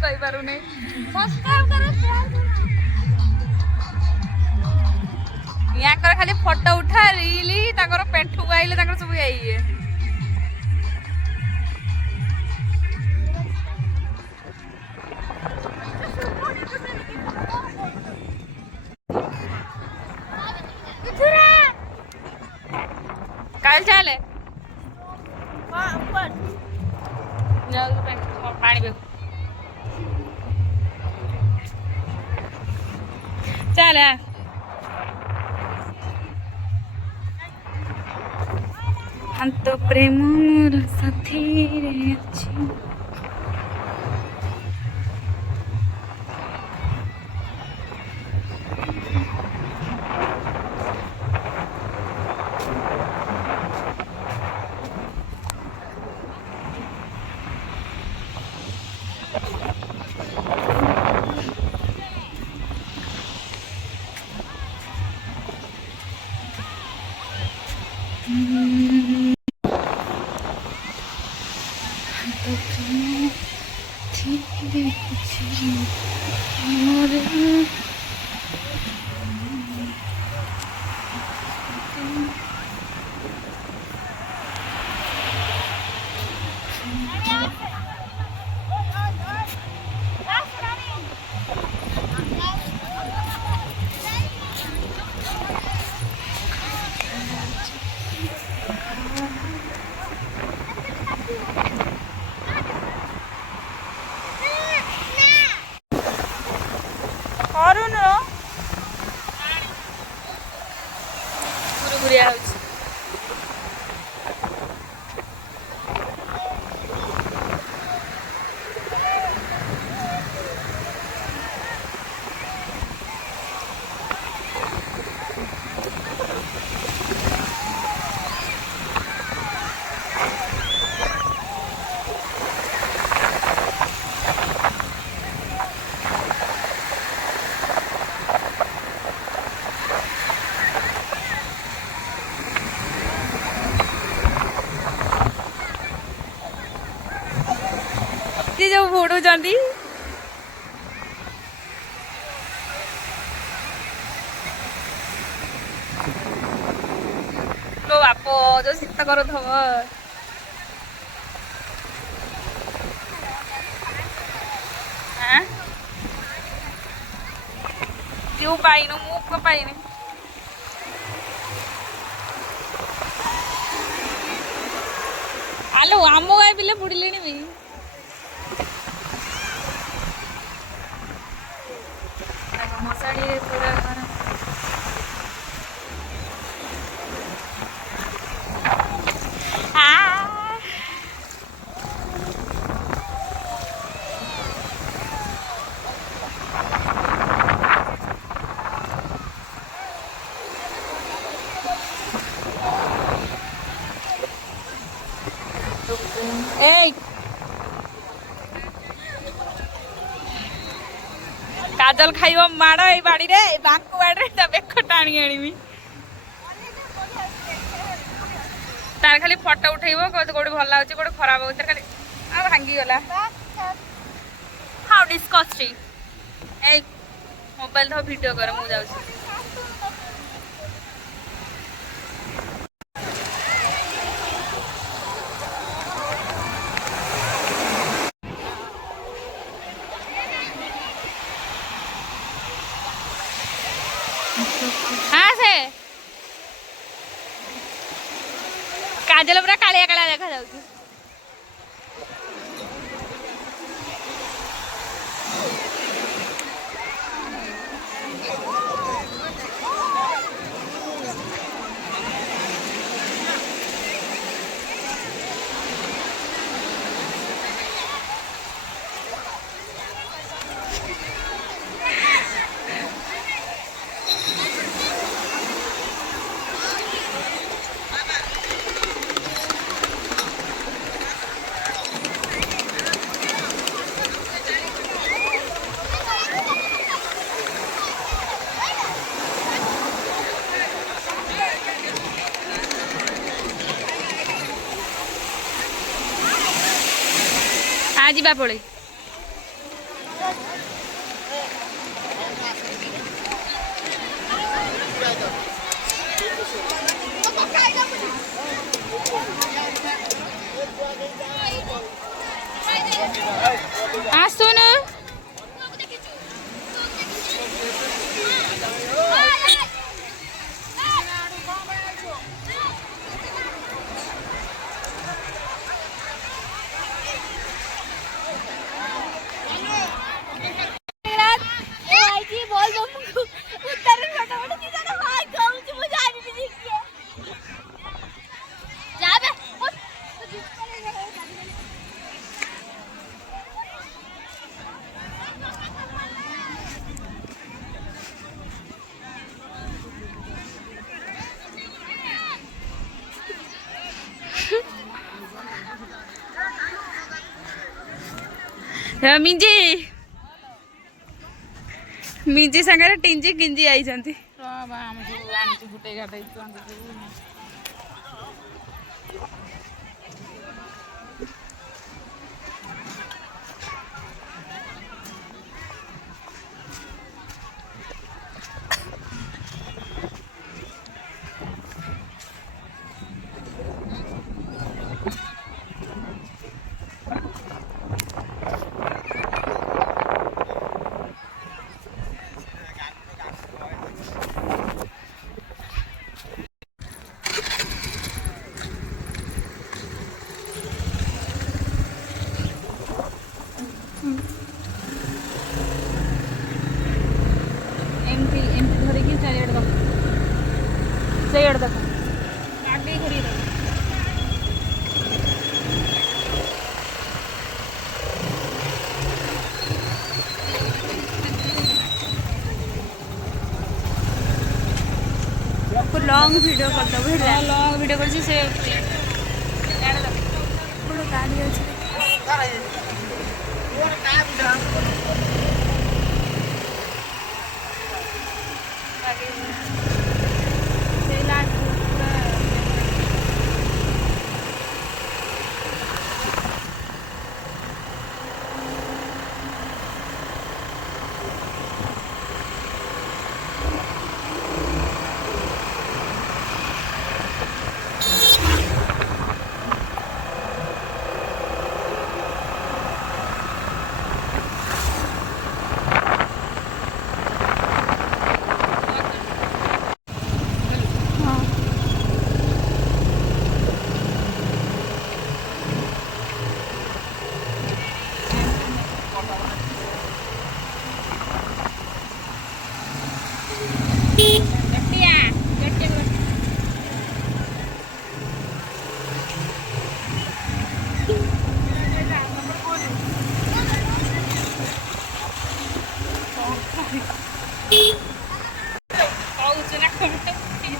कहि पारु नै सब्सक्राइब करो शेयर करो यहाँ कर खाली फोटो उठा रीली ताकर पेठु आइले ताकर सब आइए काल चले पानी पे चल हम तो प्रेम साथी रे अच्छी जो फोड़ो जाती लो बाप जो शीत कर क्यों पाइन मुख पाइन आलो आम गाय पिले बुड़िले भी पूरा काजल खाइब माड़ ए बाड़ी रे बांकु बाड़ी रे बेक टाणी आनी तार खाली फोटो उठेब कोड़ी भल लगे कोड़ी खराब हो खाली आ भांगी गला हाउ डिस्कस्टिंग ए मोबाइल तो वीडियो कर मु जाउछी हाँ से काजल पूरा कालिया कालिया देखा जाउची आज पड़े ମିଞ୍ଜି ମିଞ୍ଜି ସାଙ୍ଗରେ ଟିଞ୍ଜି କିଞ୍ଜି ଆଇଛନ୍ତି। एमती एमती धरिकी चारिआडे देख चारिआडे देख आगे घूरी देख लॉन्ग वीडियो करते बुझला लॉन्ग वीडियो कर से गाड़ी अच्छे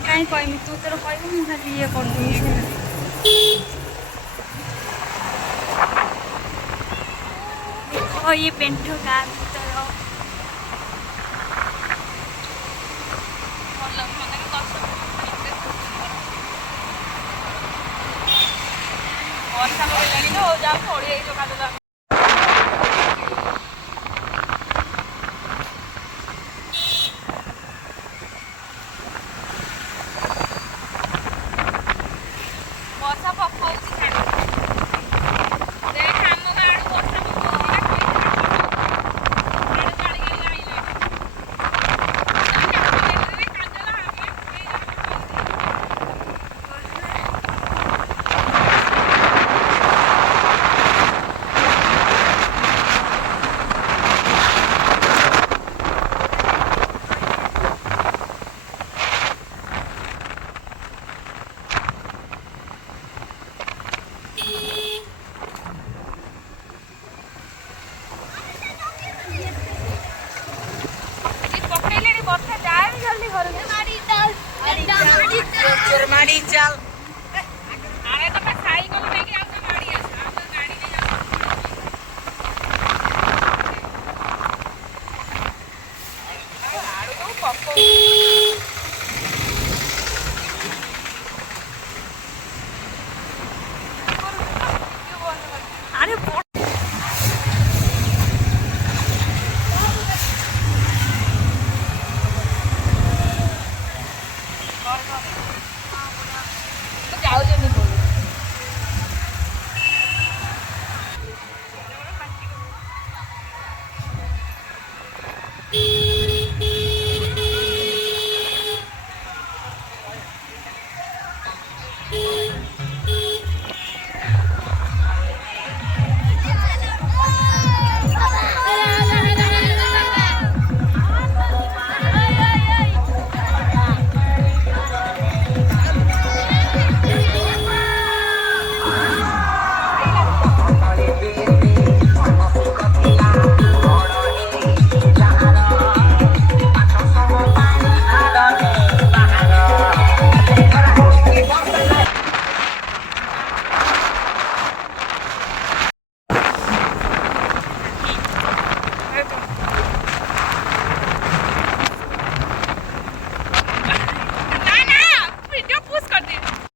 कहीं कहमी तू तोर कह खाली ये कर देखो ये पेंट का भीतर वर्षा पड़े जा पड़ी जो वर्षा पकाउछि देख हम गाड़ी वर्षा मारी चल